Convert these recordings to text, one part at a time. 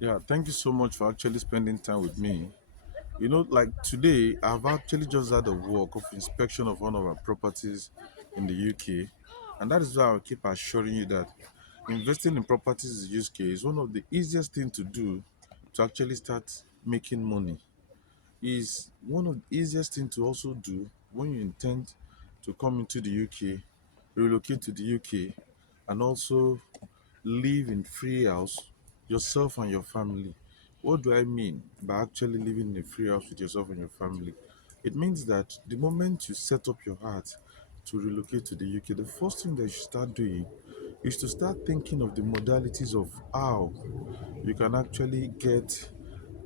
Yeah, thank you so much for actually spending time with me. Like today, I've actually just had a walk of inspection of one of our properties in the UK, and that is why I keep assuring you that investing in properties in the UK is one of the easiest things to do to actually start making money. Is one of the easiest things to also do when you intend to come into the UK, relocate to the UK, and also live in free house, yourself and your family. What do I mean by actually living in a free house with yourself and your family? It means that the moment you set up your heart to relocate to the UK, the first thing that you should start doing is to start thinking of the modalities of how you can actually get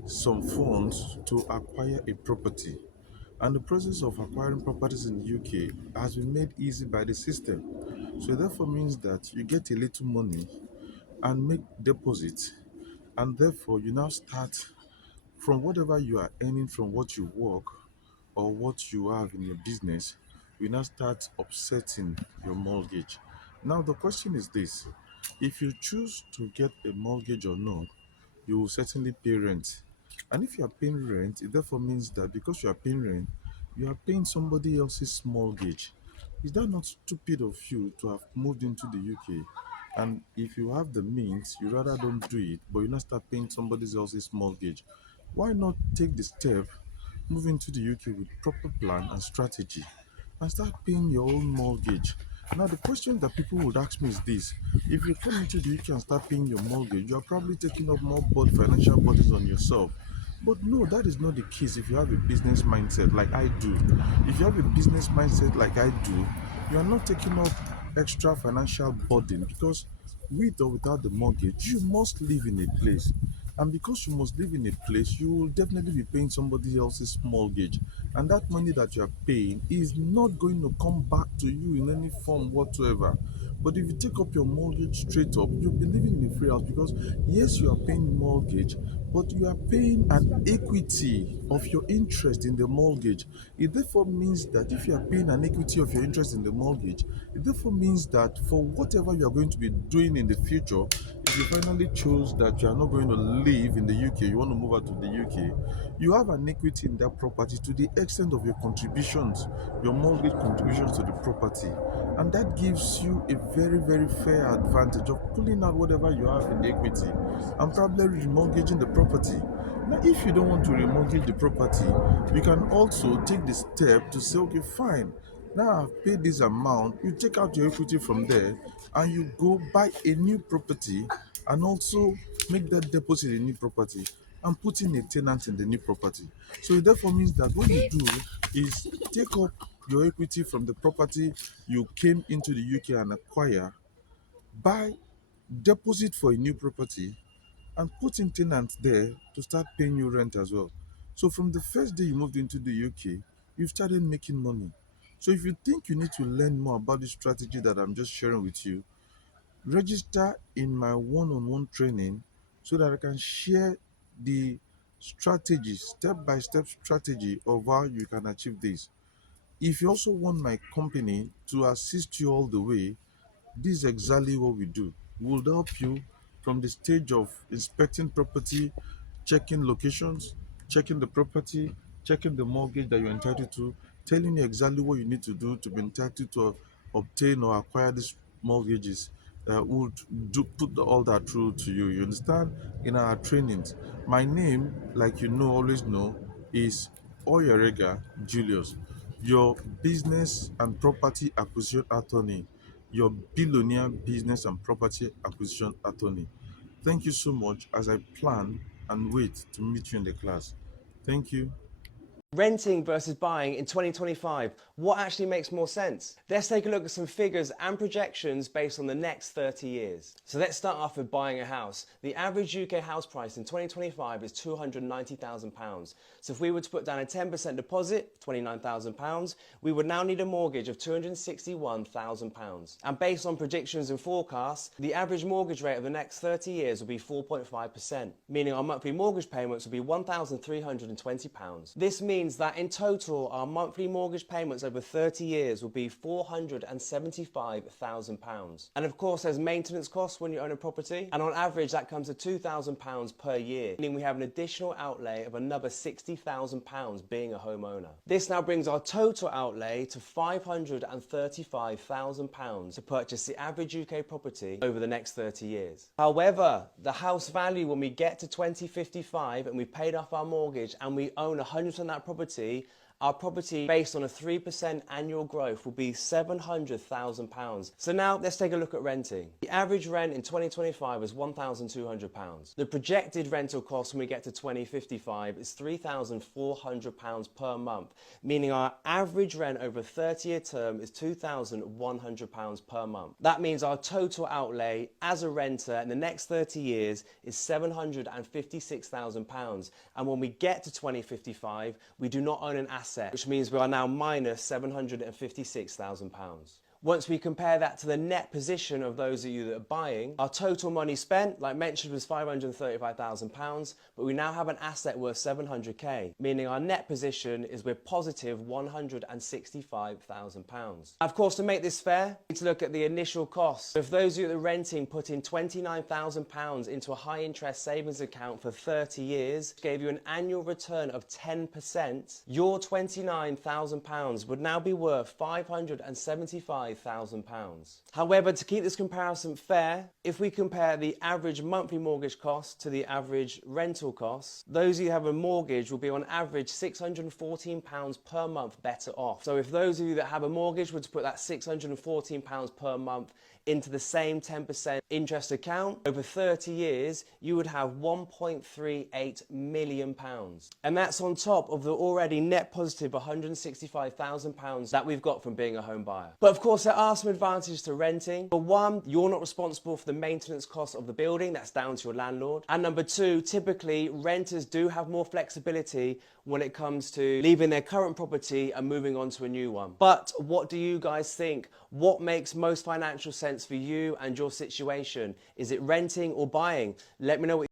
some funds to acquire a property. And the process of acquiring properties in the UK has been made easy by the system. So, therefore, means that you get a little money and make deposits, and therefore you now start from whatever you are earning from what you work or what you have in your business. You now start offsetting your mortgage. Now the question is this: if you choose to get a mortgage or not, you will certainly pay rent. And if you are paying rent, it therefore means that because you are paying rent, you are paying somebody else's mortgage. Is that not stupid of you to have moved into the UK? And if you have the means, you rather don't do it, but you not start paying somebody else's mortgage. Why not take the step, move into the UK with proper plan and strategy, and start paying your own mortgage? Now, the question that people would ask me is this: if you come into the UK and start paying your mortgage, you are probably taking up more financial burdens on yourself. But no, that is not the case if you have a business mindset like I do. If you have a business mindset like I do, you are not taking up extra financial burden because with or without the mortgage, you must live in a place. And because you must live in a place, you will definitely be paying somebody else's mortgage. And that money that you are paying is not going to come back to you in any form whatsoever. But if you take up your mortgage straight up, you'll be living in a free house because yes, you are paying mortgage, but you are paying an equity of your interest in the mortgage. It therefore means that if you are paying an equity of your interest in the mortgage, it therefore means that for whatever you are going to be doing in the future, if you finally chose that you are not going to live in the UK, you want to move out to the UK, you have an equity in that property to the extent of your contributions, your mortgage contributions to the property. And that gives you a very, very fair advantage of pulling out whatever you have in the equity and probably remortgaging the property. Now, if you don't want to remortgage the property, you can also take the step to say, okay, fine. Now I've paid this amount. You take out your equity from there and you go buy a new property and also make that deposit in new property and put in a tenant in the new property. So it therefore means that what you do is take up your equity from the property you came into the UK and acquire, buy, deposit for a new property, and put in tenants there to start paying you rent as well. So from the first day you moved into the UK, you've started making money. So if you think you need to learn more about the strategy that I'm just sharing with you, register in my one-on-one training so that I can share the strategy, step-by-step strategy of how you can achieve this. If you also want my company to assist you all the way, this is exactly what we do. We'll help you from the stage of inspecting property, checking locations, checking the property, checking the mortgage that you're entitled to, telling you exactly what you need to do to be entitled to obtain or acquire these mortgages. We'll do put all that through to you. You understand? In our trainings. My name, like you know, always know, is Oyerega Julius, your business and property acquisition attorney, your billionaire business and property acquisition attorney. Thank you so much as I plan and wait to meet you in the class. Thank you. Renting versus buying in 2025, what actually makes more sense? Let's take a look at some figures and projections based on the next 30 years. So let's start off with buying a house. The average UK house price in 2025 is £290,000. So if we were to put down a 10% deposit, £29,000, we would now need a mortgage of £261,000. And based on predictions and forecasts, the average mortgage rate of the next 30 years will be 4.5%, meaning our monthly mortgage payments will be £1,320. This means means that in total, our monthly mortgage payments over 30 years will be £475,000. And of course, there's maintenance costs when you own a property. And on average, that comes to £2,000 per year, meaning we have an additional outlay of another £60,000 being a homeowner. This now brings our total outlay to £535,000 to purchase the average UK property over the next 30 years. However, the house value when we get to 2055 and we've paid off our mortgage and we own 100% of that property, our property, based on a 3% annual growth, will be £700,000. So now let's take a look at renting. The average rent in 2025 is £1,200. The projected rental cost when we get to 2055 is £3,400 per month, meaning our average rent over a 30-year term is £2,100 per month. That means our total outlay as a renter in the next 30 years is £756,000. And when we get to 2055, we do not own an asset, which means we are now minus £756,000. Once we compare that to the net position of those of you that are buying, our total money spent, like mentioned, was £535,000, but we now have an asset worth 700k, meaning our net position is we're positive £165,000. Of course, to make this fair, we need to look at the initial cost. If those of you that are renting put in £29,000 into a high interest savings account for 30 years, gave you an annual return of 10%, your £29,000 would now be worth £575,000. However, to keep this comparison fair, if we compare the average monthly mortgage cost to the average rental cost, those who have a mortgage will be on average £614 per month better off. So if those of you that have a mortgage were to put that £614 per month into the same 10% interest account, over 30 years, you would have £1.38 million. And that's on top of the already net positive £165,000 that we've got from being a home buyer. But of course, there are some advantages to renting. For one, you're not responsible for the maintenance cost of the building. That's down to your landlord. And number two, typically, renters do have more flexibility when it comes to leaving their current property and moving on to a new one. But what do you guys think? What makes most financial sense for you and your situation? Is it renting or buying? Let me know what